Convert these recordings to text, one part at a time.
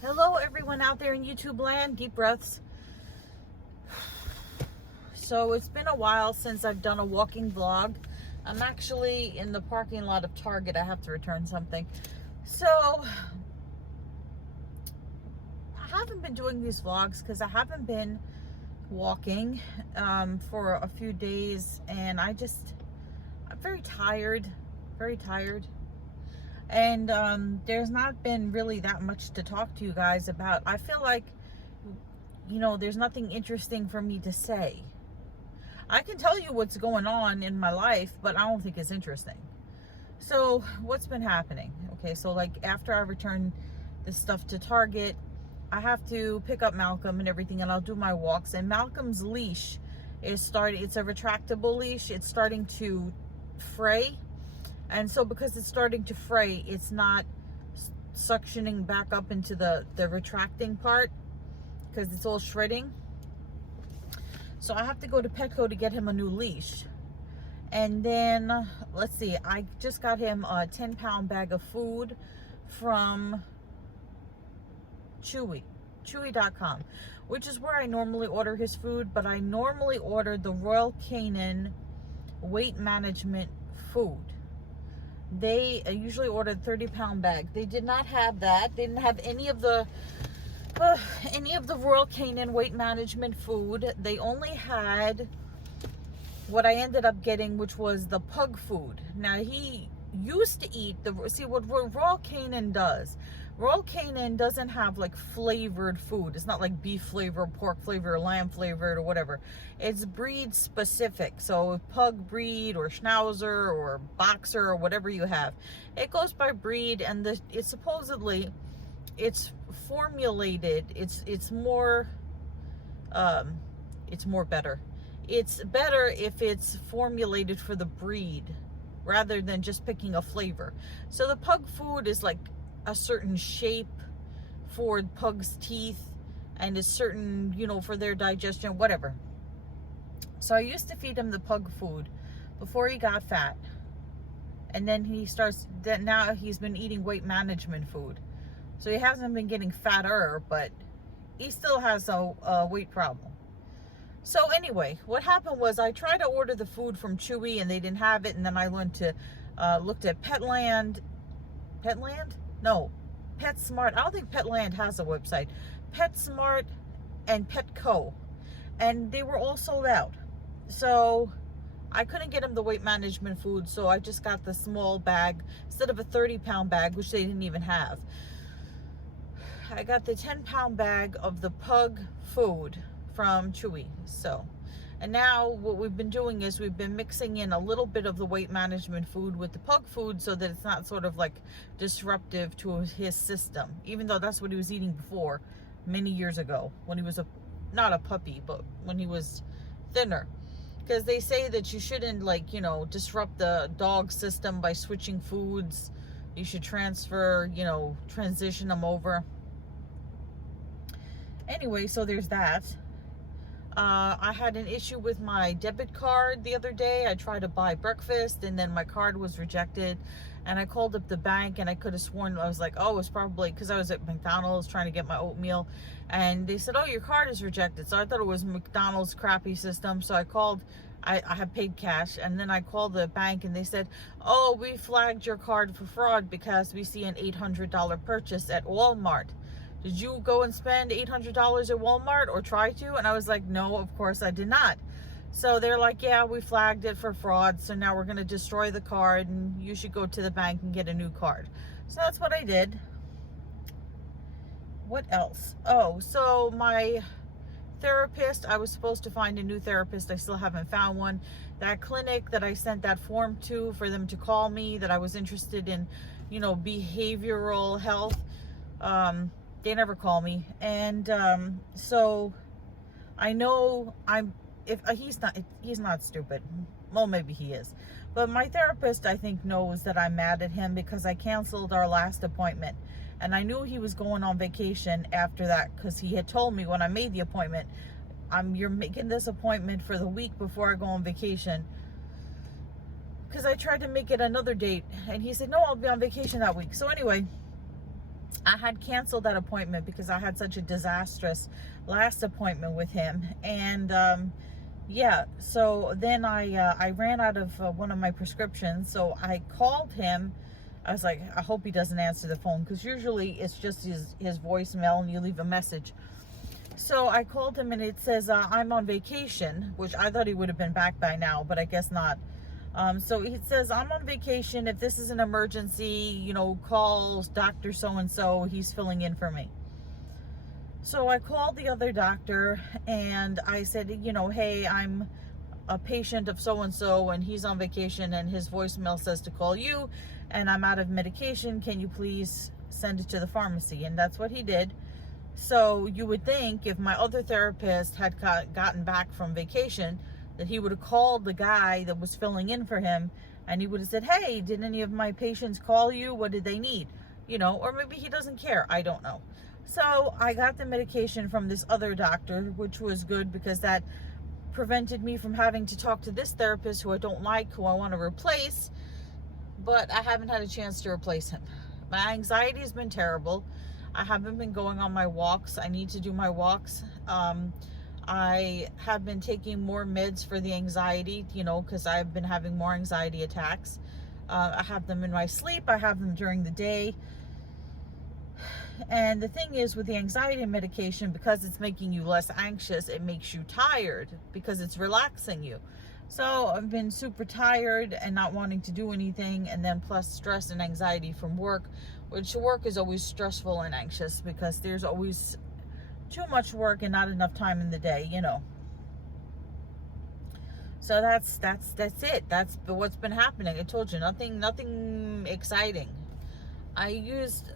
Hello everyone out there in YouTube land, deep breaths. So it's been a while since I've done a walking vlog. I'm actually in the parking lot of Target. I have to return something. So I haven't been doing these vlogs because I haven't been walking for a few days, and I'm very tired, and there's not been really that much to talk to you guys about. I feel like, there's nothing interesting for me to say. I can tell you what's going on in my life, but I don't think it's interesting. So what's been happening? Okay, so like after I return this stuff to Target, I have to pick up Malcolm and everything, and I'll do my walks. And Malcolm's leash is starting, it's a retractable leash. It's starting to fray. And so because it's starting to fray, it's not suctioning back up into the retracting part because it's all shredding. So I have to go to Petco to get him a new leash. And then, let's see, I just got him a 10-pound bag of food from Chewy.com, which is where I normally order his food, but I normally order the Royal Canin weight management food. They usually ordered 30-pound bag. They did not have that. They didn't have any of the Royal Canin weight management food. They only had what I ended up getting, which was the pug food. Now, he used to eat what Royal Canin does. Royal Canin doesn't have like flavored food. It's not like beef flavor, pork flavor, lamb flavored, or whatever. It's breed specific. So pug breed or schnauzer or boxer or whatever you have, it goes by breed, and it's supposedly formulated. It's more better. It's better if it's formulated for the breed rather than just picking a flavor. So the pug food is like a certain shape for pug's teeth, and is certain, for their digestion, whatever. So I used to feed him the pug food before he got fat. And then now he's been eating weight management food. So he hasn't been getting fatter, but he still has a weight problem. So anyway, what happened was I tried to order the food from Chewy and they didn't have it. And then I went to, looked at PetSmart. I don't think Petland has a website. PetSmart and Petco. And they were all sold out. So I couldn't get him the weight management food. So I just got the small bag instead of a 30-pound bag, which they didn't even have. I got the 10-pound bag of the pug food from Chewy. And now what we've been doing is we've been mixing in a little bit of the weight management food with the pug food so that it's not sort of like disruptive to his system, even though that's what he was eating before, many years ago, when he was not a puppy, but when he was thinner. Because they say that you shouldn't disrupt the dog system by switching foods. You should transition them over. Anyway, so there's that. I had an issue with my debit card the other day. I tried to buy breakfast and then my card was rejected, and I called up the bank, and I could have sworn, I was like, oh, it's probably because I was at McDonald's trying to get my oatmeal, and they said, oh, your card is rejected. So I thought it was McDonald's crappy system. So I called, I have paid cash, and then I called the bank and they said, oh, we flagged your card for fraud because we see an $800 purchase at Walmart. Did you go and spend $800 at Walmart or try to? And I was like, no, of course I did not. So they're like, yeah, we flagged it for fraud. So now we're going to destroy the card and you should go to the bank and get a new card. So that's what I did. What else? Oh, so my therapist, I was supposed to find a new therapist. I still haven't found one. That clinic that I sent that form to for them to call me, that I was interested in, behavioral health, they never call me. And so I know he's not stupid. Well, maybe he is, but my therapist, I think, knows that I'm mad at him because I canceled our last appointment, and I knew he was going on vacation after that because he had told me when I made the appointment, you're making this appointment for the week before I go on vacation, because I tried to make it another date and he said, no, I'll be on vacation that week. So anyway, I had canceled that appointment because I had such a disastrous last appointment with him. And yeah, so then I ran out of one of my prescriptions, so I called him. I was like, I hope he doesn't answer the phone, because usually it's just his voicemail and you leave a message. So I called him and it says I'm on vacation, which I thought he would have been back by now, but I guess not. So it says, I'm on vacation. If this is an emergency, you know, call Dr. So-and-so. He's filling in for me. So I called the other doctor and I said, you know, hey, I'm a patient of so-and-so and he's on vacation and his voicemail says to call you and I'm out of medication. Can you please send it to the pharmacy? And that's what he did. So you would think if my other therapist had gotten back from vacation, that he would have called the guy that was filling in for him and he would have said, hey, did any of my patients call you? What did they need? You know, or maybe he doesn't care. I don't know. So I got the medication from this other doctor, which was good because that prevented me from having to talk to this therapist who I don't like, who I want to replace, but I haven't had a chance to replace him. My anxiety has been terrible. I haven't been going on my walks. I need to do my walks. I have been taking more meds for the anxiety, you know, because I've been having more anxiety attacks. I have them in my sleep. I have them during the day. And the thing is with the anxiety medication, because it's making you less anxious, it makes you tired because it's relaxing you. So I've been super tired and not wanting to do anything, and then plus stress and anxiety from work, which work is always stressful and anxious because there's always too much work and not enough time in the day, you know. So that's it. That's what's been happening. I told you, nothing exciting. I used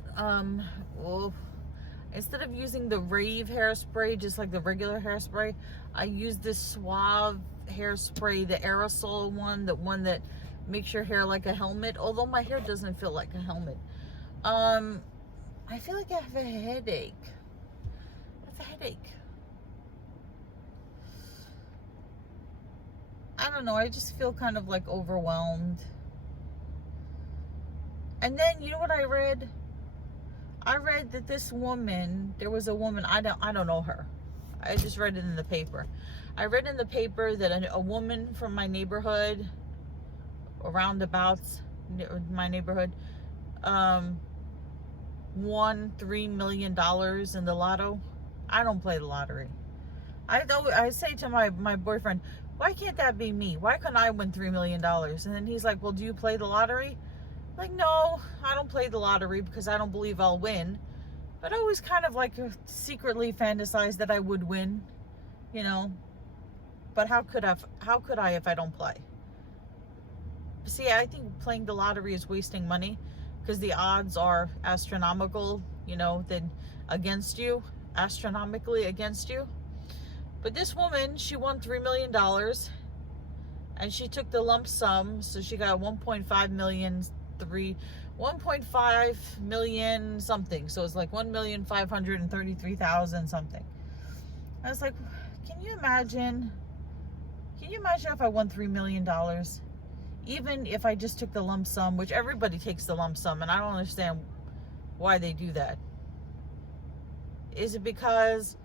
instead of using the Rave hairspray, just like the regular hairspray, I used this Suave hairspray, the aerosol one, the one that makes your hair like a helmet. Although my hair doesn't feel like a helmet. I feel like I have a headache. That's a headache. I don't know. I just feel kind of like overwhelmed. And then you know what I read? I read that this woman, there was a woman, I don't know her. I just read it in the paper. I read in the paper that a woman from my neighborhood, around about my neighborhood, won $3 million in the lotto. I don't play the lottery. I say to my boyfriend, why can't that be me? Why couldn't I win $3 million? And then he's like, well, do you play the lottery? Like, no, I don't play the lottery because I don't believe I'll win. But I always kind of like secretly fantasize that I would win, you know. But how could I if I don't play? See, I think playing the lottery is wasting money because the odds are astronomical, you know, against you, astronomically against you. But this woman, she won $3 million and she took the lump sum. So she got 1.5 million something. So it's like 1,533,000 something. I was like, can you imagine if I won $3 million? Even if I just took the lump sum, which everybody takes the lump sum, and I don't understand why they do that. Is it because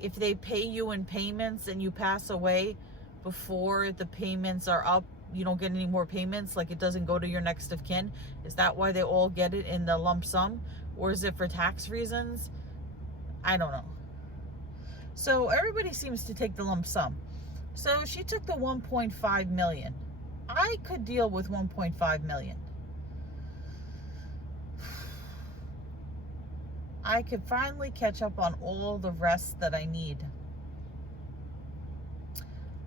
if they pay you in payments and you pass away before the payments are up, you don't get any more payments, like it doesn't go to your next of kin? Is that why they all get it in the lump sum? Or is it for tax reasons? I don't know. So everybody seems to take the lump sum. So she took the 1.5 million. I could deal with 1.5 million. I could finally catch up on all the rest that I need.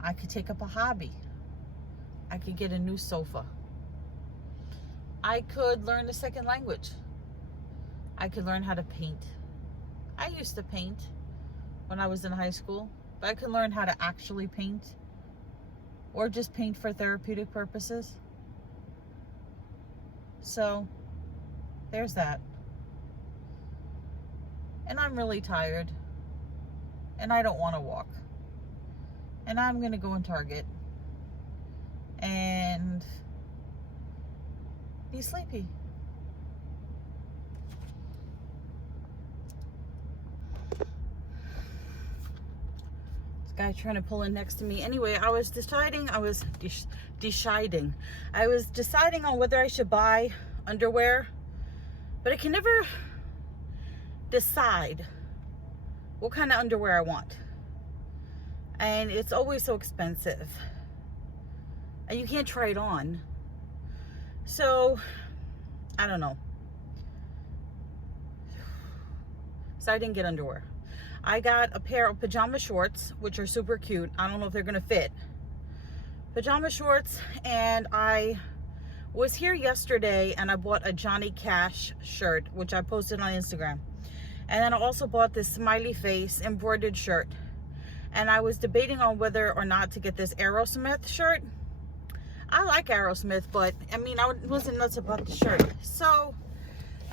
I could take up a hobby. I could get a new sofa. I could learn a second language. I could learn how to paint. I used to paint when I was in high school, but I could learn how to actually paint, or just paint for therapeutic purposes. So there's that. And I'm really tired, and I don't want to walk, and I'm gonna go in Target and be sleepy. Guy trying to pull in next to me. Anyway, I was deciding on whether I should buy underwear, but I can never decide what kind of underwear I want. And it's always so expensive. And you can't try it on. So, I don't know. So I didn't get underwear. I got a pair of pajama shorts, which are super cute. I don't know if they're gonna fit. Pajama shorts, and I was here yesterday and I bought a Johnny Cash shirt, which I posted on Instagram. And then I also bought this smiley face embroidered shirt. And I was debating on whether or not to get this Aerosmith shirt. I like Aerosmith, but I mean, I wasn't nuts about the shirt. So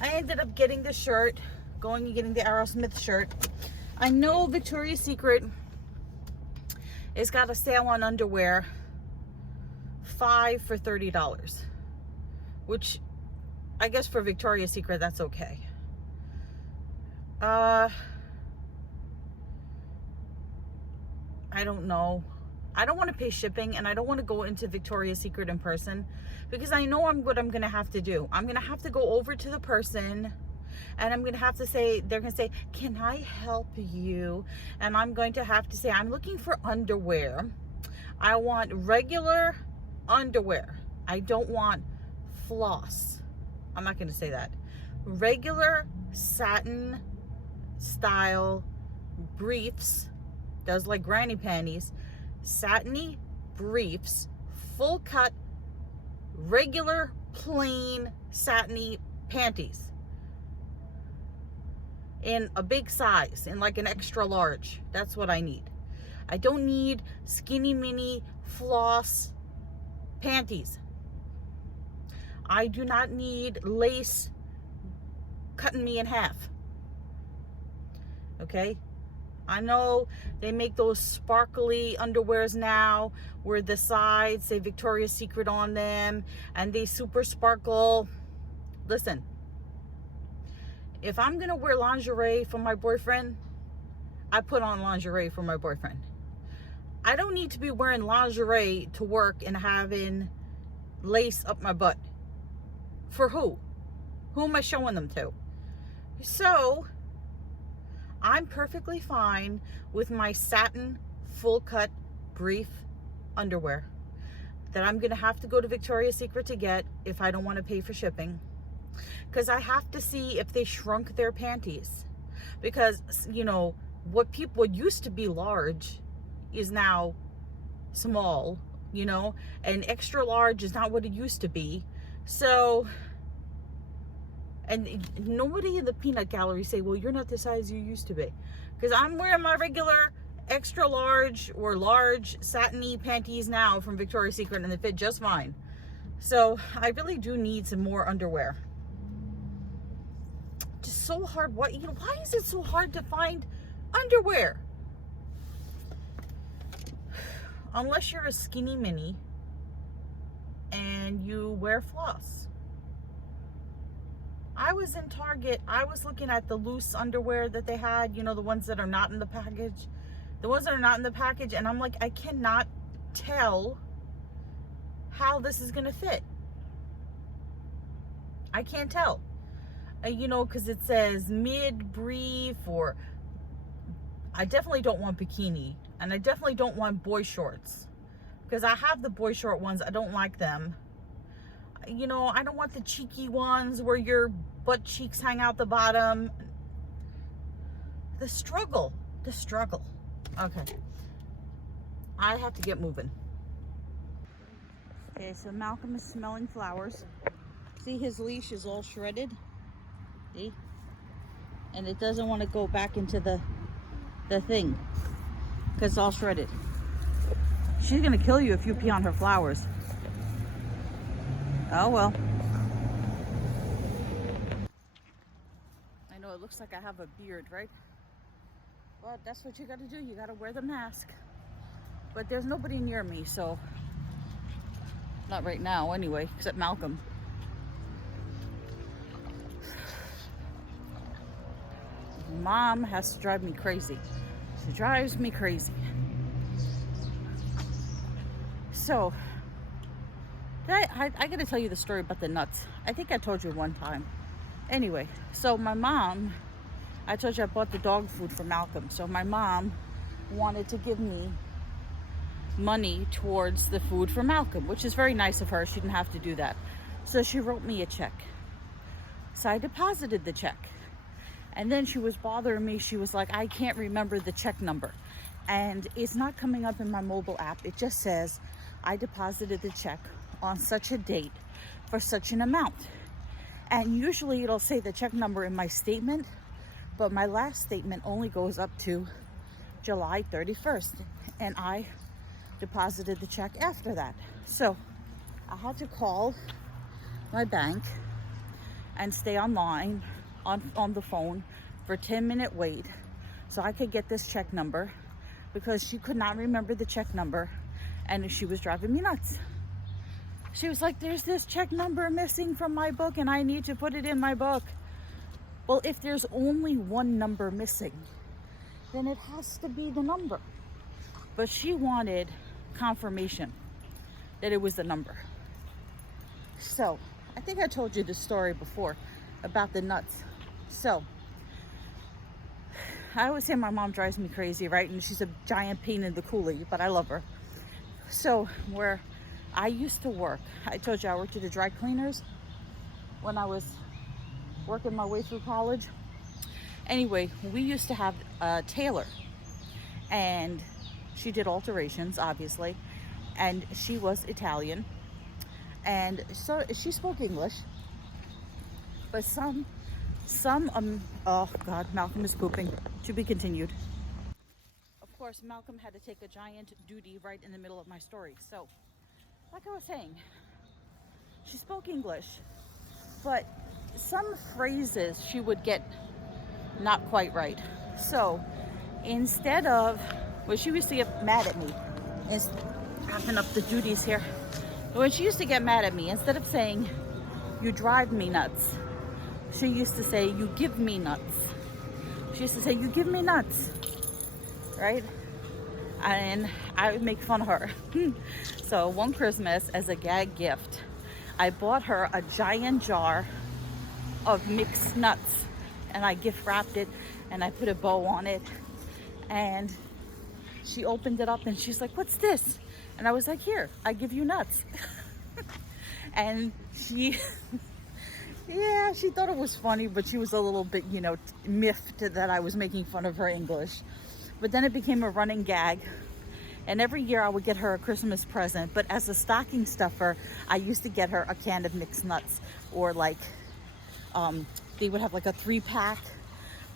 I ended up getting the shirt, going and getting the Aerosmith shirt. I know Victoria's Secret has got a sale on underwear, 5 for $30, which I guess for Victoria's Secret, that's okay. I don't know. I don't want to pay shipping, and I don't want to go into Victoria's Secret in person because I know what I'm going to have to do. I'm going to have to go over to the person, and I'm going to have to say, they're going to say, can I help you? And I'm going to have to say, I'm looking for underwear. I want regular underwear. I don't want floss. I'm not going to say that. Regular satin style briefs. Does like granny panties. Satiny briefs. Full cut. Regular plain satiny panties. In a big size, in like an extra large. That's what I need. I don't need skinny mini floss panties. I do not need lace cutting me in half. Okay? I know they make those sparkly underwears now where the sides say Victoria's Secret on them and they super sparkle. Listen. If I'm going to wear lingerie for my boyfriend, I put on lingerie for my boyfriend. I don't need to be wearing lingerie to work and having lace up my butt. For who? Who am I showing them to? So, I'm perfectly fine with my satin full cut brief underwear that I'm going to have to go to Victoria's Secret to get if I don't want to pay for shipping. Because I have to see if they shrunk their panties. Because, you know, what used to be large is now small, you know, and extra large is not what it used to be. So, and nobody in the peanut gallery say, well, you're not the size you used to be. Because I'm wearing my regular extra large or large satiny panties now from Victoria's Secret and they fit just fine. So I really do need some more underwear. Just so hard. Why is it so hard to find underwear? Unless you're a skinny mini and you wear floss. I was in Target. I was looking at the loose underwear that they had, you know, the ones that are not in the package. The ones that are not in the package, and I'm like, I cannot tell how this is going to fit. I can't tell. You know, because it says mid-brief, or I definitely don't want bikini, and I definitely don't want boy shorts, because I have the boy short ones. I don't like them. You know, I don't want the cheeky ones where your butt cheeks hang out the bottom. The struggle. Okay, I have to get moving. Okay, so Malcolm is smelling flowers. See, his leash is all shredded. See? And it doesn't want to go back into the thing because it's all shredded. She's gonna kill you if you pee on her flowers. Oh well. I know it looks like I have a beard, right? But that's what you gotta do. You gotta wear the mask. But there's nobody near me, so not right now anyway, except Malcolm. Mom has to drive me crazy. She drives me crazy. So, I gotta tell you the story about the nuts. I think I told you one time. Anyway, so my mom, I told you I bought the dog food for Malcolm. So my mom wanted to give me money towards the food for Malcolm, which is very nice of her. She didn't have to do that. So she wrote me a check. So I deposited the check. And then she was bothering me. She was like, I can't remember the check number. And it's not coming up in my mobile app. It just says, I deposited the check on such a date for such an amount. And usually it'll say the check number in my statement, but my last statement only goes up to July 31st. And I deposited the check after that. So I had to call my bank and stay online on the phone for a 10-minute wait so I could get this check number, because she could not remember the check number and she was driving me nuts. She was like, there's this check number missing from my book and I need to put it in my book. Well, if there's only one number missing, then it has to be the number. But she wanted confirmation that it was the number. So I think I told you this story before about the nuts. So I always say my mom drives me crazy, right? And she's a giant pain in the coolie, but I love her. So where I used to work, I told you I worked at the dry cleaners when I was working my way through college. Anyway, we used to have a tailor, and she did alterations, obviously, and she was Italian, and so she spoke English, but oh God, Malcolm is pooping. To be continued. Of course, Malcolm had to take a giant duty right in the middle of my story. So, like I was saying, she spoke English, but some phrases she would get not quite right. So, instead of, well, she used to get mad at me. It's wrapping up the duties here. When she used to get mad at me, instead of saying, you drive me nuts, she used to say, you give me nuts. She used to say, you give me nuts, right? And I would make fun of her. So one Christmas, as a gag gift, I bought her a giant jar of mixed nuts, and I gift wrapped it and I put a bow on it, and she opened it up and she's like, what's this? And I was like, here, I give you nuts. And she yeah, she thought it was funny, but she was a little bit, miffed that I was making fun of her English. But then it became a running gag. And every year I would get her a Christmas present. But as a stocking stuffer, I used to get her a can of mixed nuts. Or like, they would have like a 3-pack,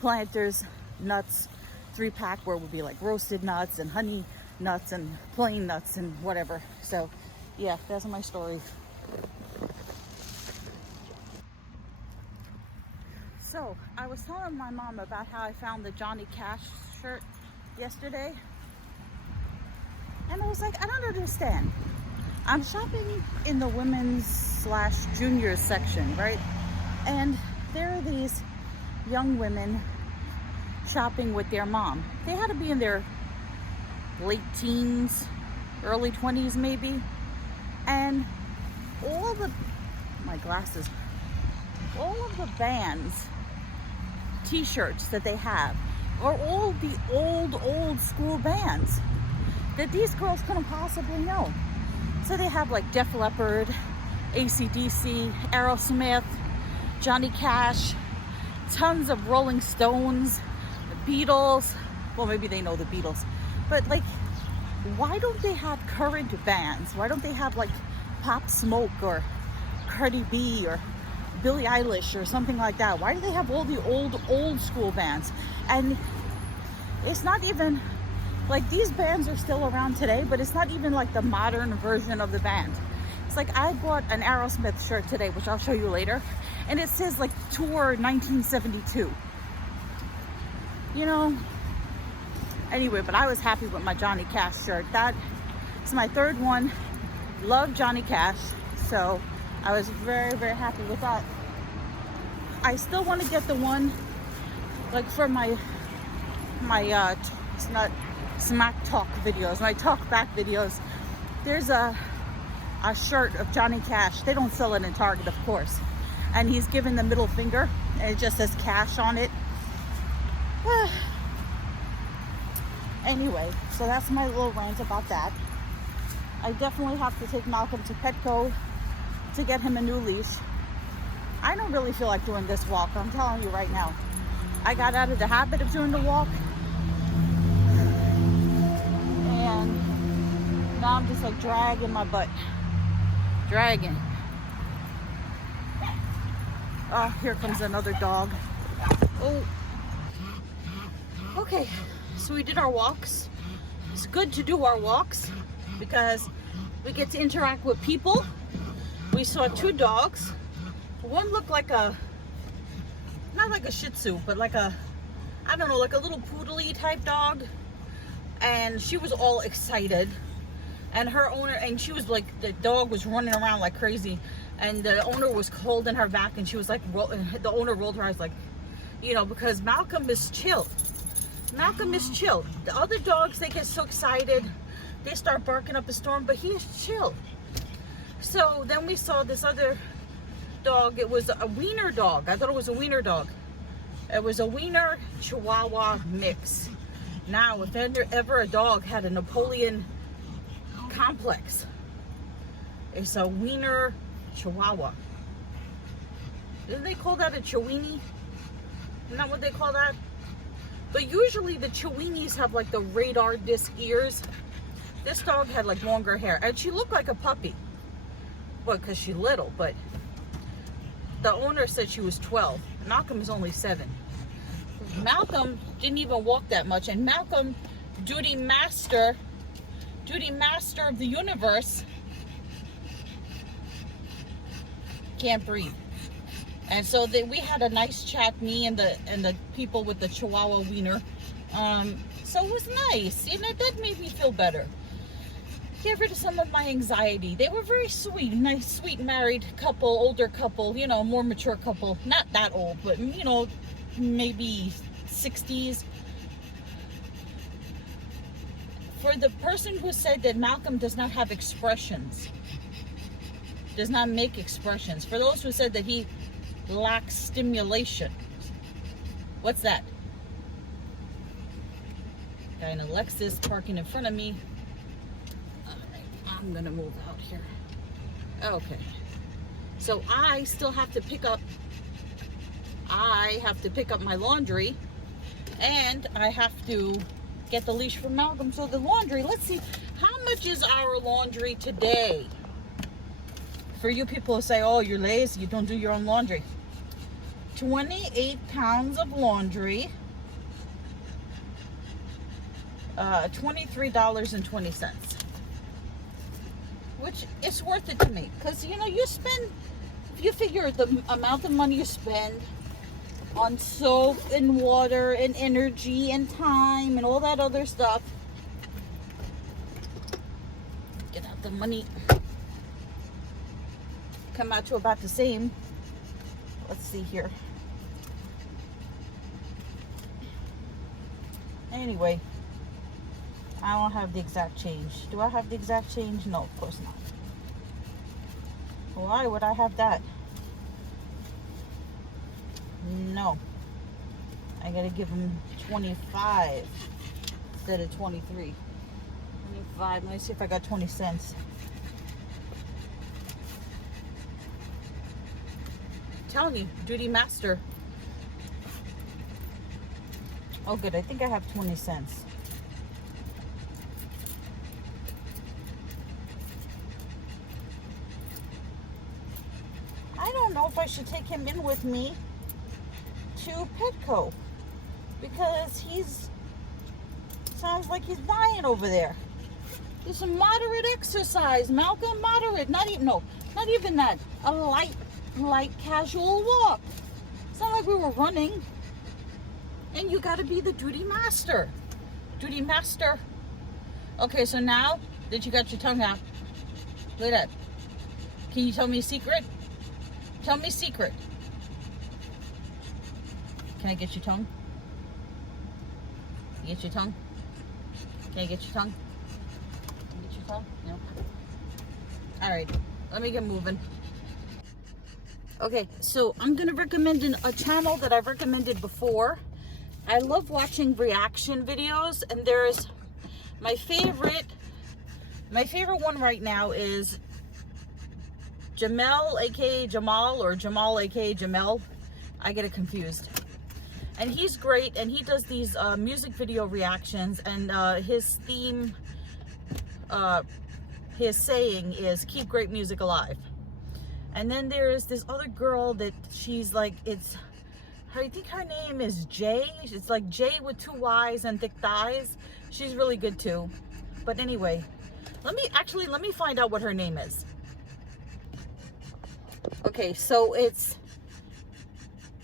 Planters nuts 3-pack, where it would be like roasted nuts and honey nuts and plain nuts and whatever. So yeah, that's my story. So I was telling my mom about how I found the Johnny Cash shirt yesterday, and I was like, I don't understand. I'm shopping in the women's/juniors section, right? And there are these young women shopping with their mom. They had to be in their late teens, early 20s maybe, and all of the bands t-shirts that they have are all the old school bands that these girls couldn't possibly know. So they have like Def Leppard, AC/DC, Aerosmith, Johnny Cash, tons of Rolling Stones, the Beatles. Well, maybe they know the Beatles, but like, why don't they have current bands? Why don't they have like Pop Smoke or Cardi B or Billie Eilish or something like that? Why do they have all the old school bands? And it's not even like, these bands are still around today, but it's not even like the modern version of the band. It's like, I bought an Aerosmith shirt today, which I'll show you later, and it says like tour 1972. Anyway, but I was happy with my Johnny Cash shirt. That's my third one. Love Johnny Cash, so I was very, very happy with that. I still want to get the one like for my it's not smack talk videos, my talk back videos. There's a shirt of Johnny Cash. They don't sell it in Target, of course. And he's giving the middle finger, and it just says cash on it. Anyway, so that's my little rant about that. I definitely have to take Malcolm to Petco to get him a new leash. I don't really feel like doing this walk, I'm telling you right now. I got out of the habit of doing the walk, and now I'm just like dragging my butt. Dragging. Oh, here comes another dog. Oh. Okay, so we did our walks. It's good to do our walks because we get to interact with people. We saw 2 dogs. One looked like a, not like a Shih Tzu, but like a, I don't know, like a little poodle-y type dog. And she was all excited. And her owner, and she was like, the dog was running around like crazy. And the owner was holding her back, and she was like, the owner rolled her eyes like, you know, because Malcolm is chill. Malcolm is chill. The other dogs, they get so excited. They start barking up a storm, but he is chill. So then we saw this other dog. It was a wiener dog. I thought it was a wiener dog. It was a wiener Chihuahua mix. Now, if ever a dog had a Napoleon complex, it's a wiener Chihuahua. Didn't they call that a Chiweenie? Isn't that what they call that? But usually the Chiweenies have like the radar disc ears. This dog had like longer hair, and she looked like a puppy. Well, because she's little, but the owner said she was 12. Malcolm is only 7. Malcolm didn't even walk that much, and Malcolm, duty master of the universe, can't breathe. And so we had a nice chat, me and the people with the Chihuahua wiener. So it was nice, you know, that made me feel better. Get rid of some of my anxiety. They were very sweet, nice, sweet married couple, older couple, you know, more mature couple. Not that old, but, you know, maybe 60s. For the person who said that Malcolm does not have expressions, does not make expressions, for those who said that he lacks stimulation, what's that? Guy in a Lexus parking in front of me. I'm gonna move out here. Okay, so I still have to pick up my laundry, and I have to get the leash from Malcolm. So the laundry, let's see, how much is our laundry today? For you people who say, oh, you're lazy, you don't do your own laundry. 28 pounds of laundry, $23.20. Which is worth it to me, because you know, you figure the amount of money you spend on soap and water and energy and time and all that other stuff. Get out the money. Come out to about the same. Let's see here. Anyway, I don't have the exact change. Do I have the exact change? No, of course not. Why would I have that? No. I gotta give him 25 instead of 23. 25. Let me see if I got 20 cents. I'm telling you, duty master. Oh, good. I think I have 20 cents. I don't know if I should take him in with me to Petco, because sounds like he's dying over there. Do some moderate exercise, Malcolm. Moderate, not even that. A light casual walk. It's not like we were running. And you got to be the duty master. Duty master. Okay, so now that you got your tongue out, look at that. Can you tell me a secret? Tell me a secret. Can I get your tongue? Can I get your tongue? Can I get your tongue? Can I get your call? No. All right, let me get moving. Okay, so I'm gonna recommend a channel that I've recommended before. I love watching reaction videos, and there's my favorite one right now is Jamel, aka Jamal, or Jamal, aka Jamel. I get it confused. And he's great, and he does these music video reactions, and his theme, his saying is keep great music alive. And then there's this other girl that she's like, I think her name is Jay. It's like Jay with 2 Y's and thick thighs. She's really good too. But anyway, let me find out what her name is. Okay, so it's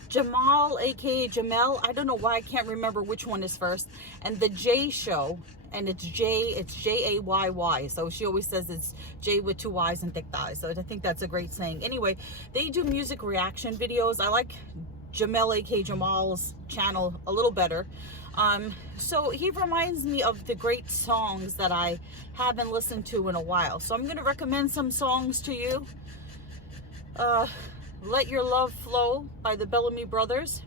Jamal, aka Jamel. I don't know why I can't remember which one is first. And the Jay Show, and it's Jayy. So she always says it's Jay with 2 Y's and thick thighs. So I think that's a great saying. Anyway, they do music reaction videos. I like Jamel, aka Jamal's channel a little better. So he reminds me of the great songs that I haven't listened to in a while. So I'm going to recommend some songs to you. Let Your Love Flow by the Bellamy Brothers.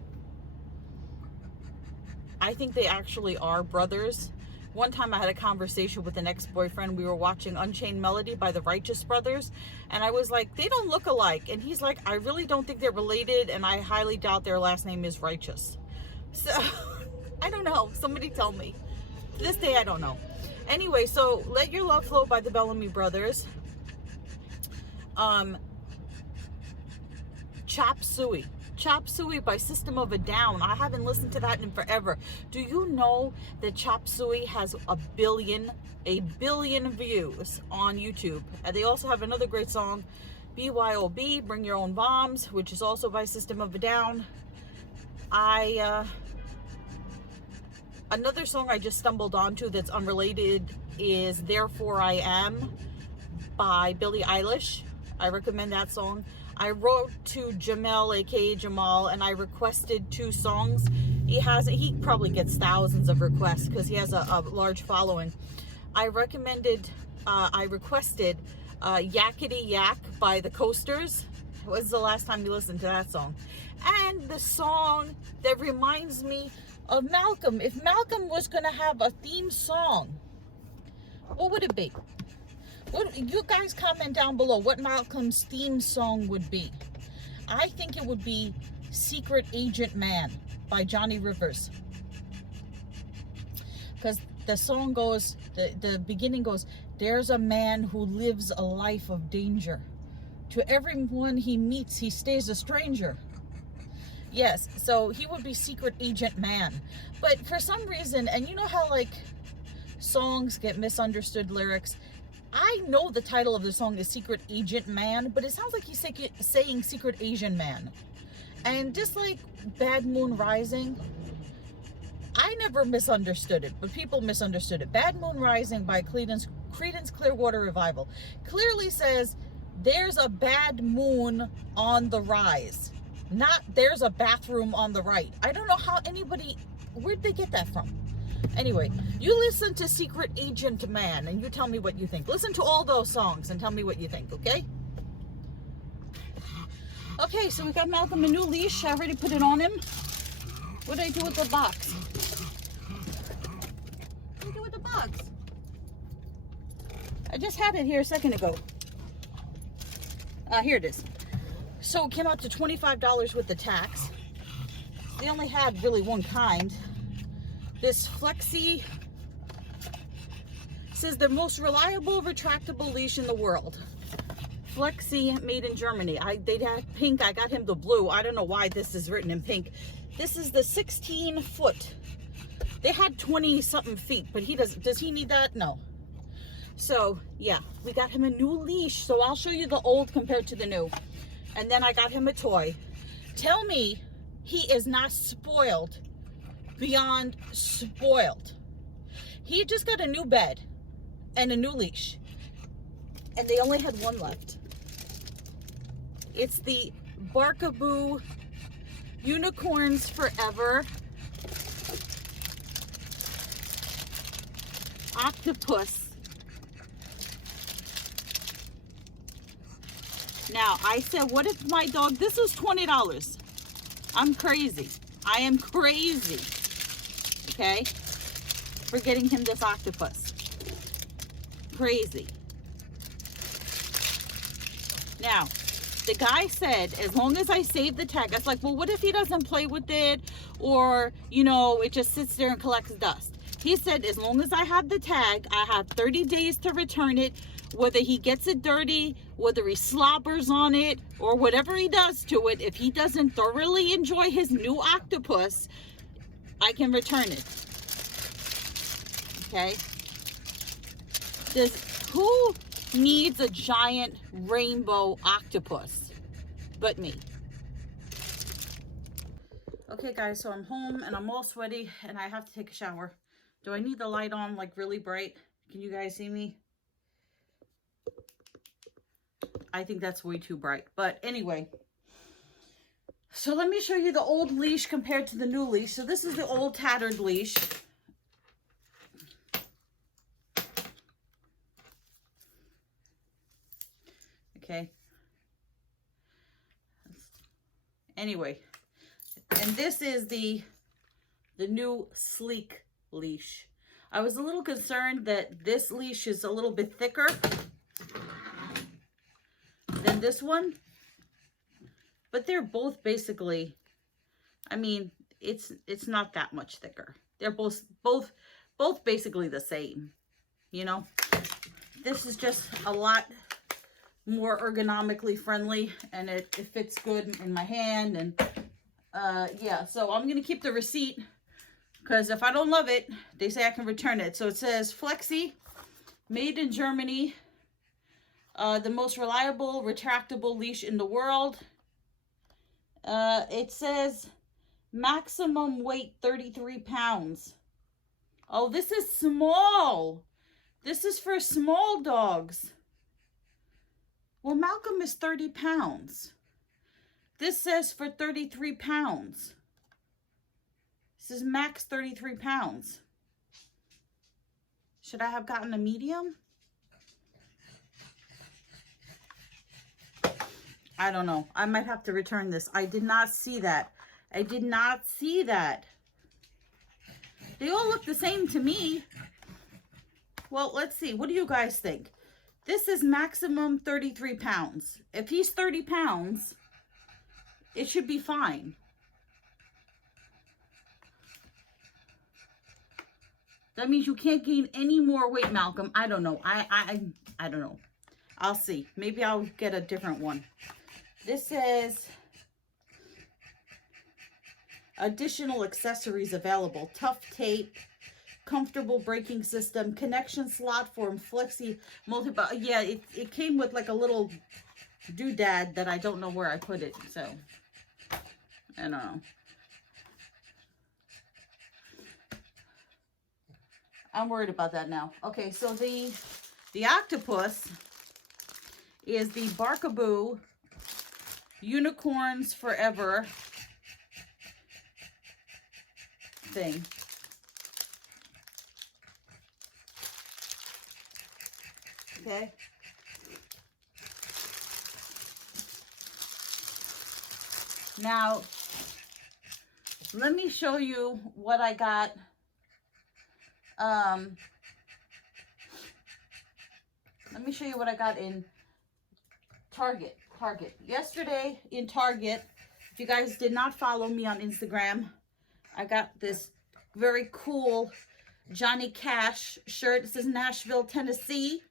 I think they actually are brothers. One time I had a conversation with an ex-boyfriend. We were watching Unchained Melody by the Righteous Brothers, and I was like, they don't look alike. And he's like, I really don't think they're related, and I highly doubt their last name is Righteous. So I don't know, somebody tell me. To this day I don't know. Anyway, so Let Your Love Flow by the Bellamy Brothers. Chop Suey by System of a Down. I haven't listened to that in forever. Do you know that Chop Suey has a billion views on YouTube? And they also have another great song, BYOB, Bring Your Own Bombs, which is also by System of a Down. Another song I just stumbled onto that's unrelated is Therefore I Am by Billie Eilish. I recommend that song. I wrote to Jamel, aka Jamal, and I requested 2 songs. He probably gets thousands of requests because he has a large following. I requested Yakety Yak by the Coasters. When's the last time you listened to that song? And the song that reminds me of Malcolm. If Malcolm was going to have a theme song, what would it be? You guys comment down below what Malcolm's theme song would be. I think it would be Secret Agent Man by Johnny Rivers. Because the song goes, the beginning goes, there's a man who lives a life of danger. To everyone he meets, he stays a stranger. Yes, so he would be Secret Agent Man. But for some reason, and you know how like songs get misunderstood lyrics, I know the title of the song is Secret Agent Man, but it sounds like he's saying Secret Asian Man. And just like Bad Moon Rising, I never misunderstood it, but people misunderstood it. Bad Moon Rising by Creedence Clearwater Revival clearly says there's a bad moon on the rise, not there's a bathroom on the right. I don't know how where'd they get that from? Anyway, you listen to Secret Agent Man and you tell me what you think. Listen to all those songs and tell me what you think, okay? Okay, so we got Malcolm a new leash. I already put it on him. What did I do with the box? What did I do with the box? I just had it here a second ago. Here it is. So it came out to $25 with the tax. They only had really one kind. This Flexi says the most reliable retractable leash in the world. Flexi, made in Germany. They had pink. I got him the blue. I don't know why this is written in pink. This is the 16 foot. They had 20 something feet, but does he need that? No. So yeah, we got him a new leash. So I'll show you the old compared to the new. And then I got him a toy. Tell me he is not spoiled beyond spoiled. He just got a new bed and a new leash, and they only had one left. It's the Barkaboo Unicorns Forever Octopus Now, I said, what if my dog, this was $20. I'm crazy. I am crazy. Okay? For getting him this octopus. Crazy. Now, the guy said, as long as I save the tag, I was like, well, what if he doesn't play with it? Or, you know, it just sits there and collects dust. He said, as long as I have the tag, I have 30 days to return it. Whether he gets it dirty, whether he slobbers on it, or whatever he does to it, if he doesn't thoroughly enjoy his new octopus, I can return it. Okay? Who needs a giant rainbow octopus but me? Okay guys, so I'm home and I'm all sweaty and I have to take a shower. Do I need the light on like really bright? Can you guys see me? I think that's way too bright, but anyway. So let me show you the old leash compared to the new leash. So this is the old tattered leash. Okay. Anyway, and this is the new sleek leash. I was a little concerned that this leash is a little bit thicker than this one, but they're both basically, I mean, it's not that much thicker. They're both basically the same, you know. This is just a lot more ergonomically friendly, and it fits good in my hand. And yeah, so I'm gonna keep the receipt, because if I don't love it, they say I can return it. So it says Flexi, made in Germany, the most reliable retractable leash in the world. It says maximum weight 33 pounds. Oh, this is small. This is for small dogs. Well, Malcolm is 30 pounds. This says for 33 pounds. This is max 33 pounds. Should I have gotten a medium? I don't know. I might have to return this. I did not see that. I did not see that. They all look the same to me. Well, let's see. What do you guys think? This is maximum 33 pounds. If he's 30 pounds, it should be fine. That means you can't gain any more weight, Malcolm. I don't know. I don't know. I'll see. Maybe I'll get a different one. This says additional accessories available. Tough tape, comfortable braking system, connection slot for Flexi multiple. Yeah, it came with like a little doodad that I don't know where I put it. So I don't know. I'm worried about that now. Okay, so the octopus is the Barkaboo Unicorns Forever thing. Okay. Now, let me show you what I got. Let me show you what I got in Target. Yesterday in Target, if you guys did not follow me on Instagram, I got this very cool Johnny Cash shirt. It says Nashville, Tennessee.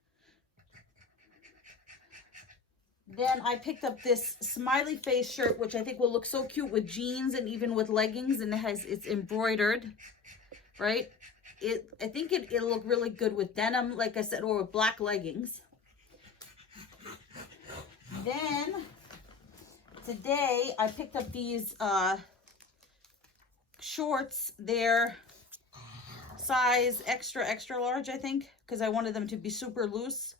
Then I picked up this smiley face shirt, which I think will look so cute with jeans and even with leggings, and it's embroidered, right? I think it'll look really good with denim, like I said, or with black leggings. Then today I picked up these shorts. They're size extra large, I think, because I wanted them to be super loose.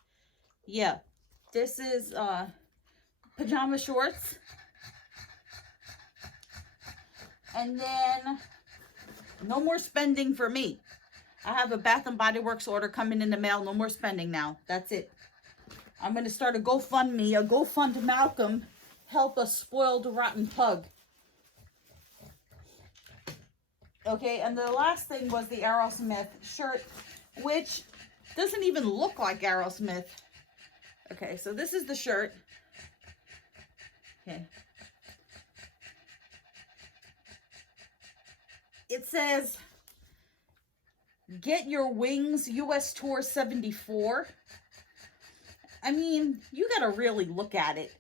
Yeah, this is pajama shorts. And then no more spending for me. I have a Bath and Body Works order coming in the mail. No more spending now. That's it. I'm going to start a GoFundMe, a GoFund Malcolm, help a spoiled, rotten pug. Okay, and the last thing was the Aerosmith shirt, which doesn't even look like Aerosmith. Okay, so this is the shirt. Okay. It says, "Get Your Wings, US Tour 74. I mean, you gotta really look at it.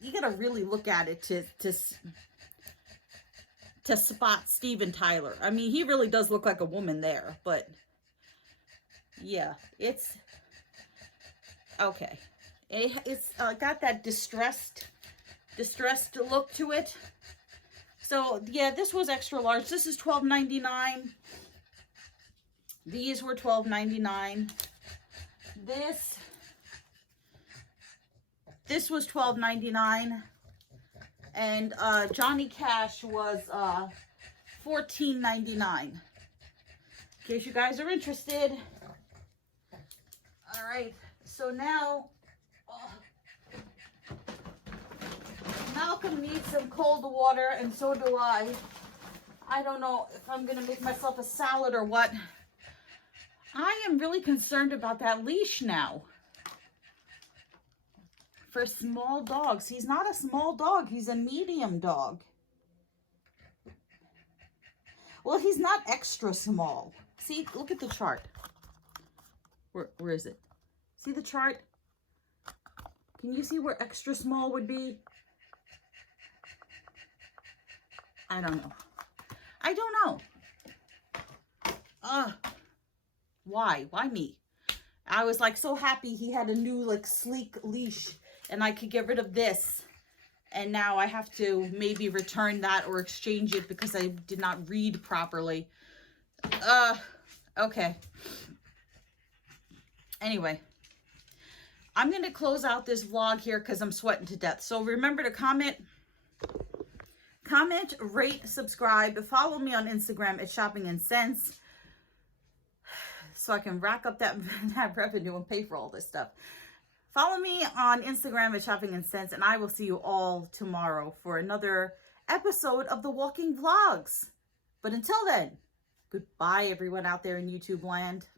You gotta really look at it to spot Steven Tyler. I mean, he really does look like a woman there, but yeah, it's okay. It's got that distressed look to it. So yeah, this was extra large. This is $12.99. These were $12.99. This was $12.99. And Johnny Cash was $14.99. In case you guys are interested. All right, so now Malcolm needs some cold water, and so do I. I don't know if I'm gonna make myself a salad or what. I am really concerned about that leash now. For small dogs. He's not a small dog. He's a medium dog. Well, he's not extra small. See, look at the chart. Where is it? See the chart? Can you see where extra small would be? I don't know. I don't know. Why? Why me? I was like so happy he had a new like sleek leash. And I could get rid of this. And now I have to maybe return that or exchange it because I did not read properly. Okay. Anyway. I'm going to close out this vlog here because I'm sweating to death. So remember to comment, rate, subscribe. Follow me on Instagram at Shopping and Sense. So I can rack up that revenue and pay for all this stuff. Follow me on Instagram at Shopping and Sense, and I will see you all tomorrow for another episode of the Walking Vlogs. But until then, goodbye everyone out there in YouTube land.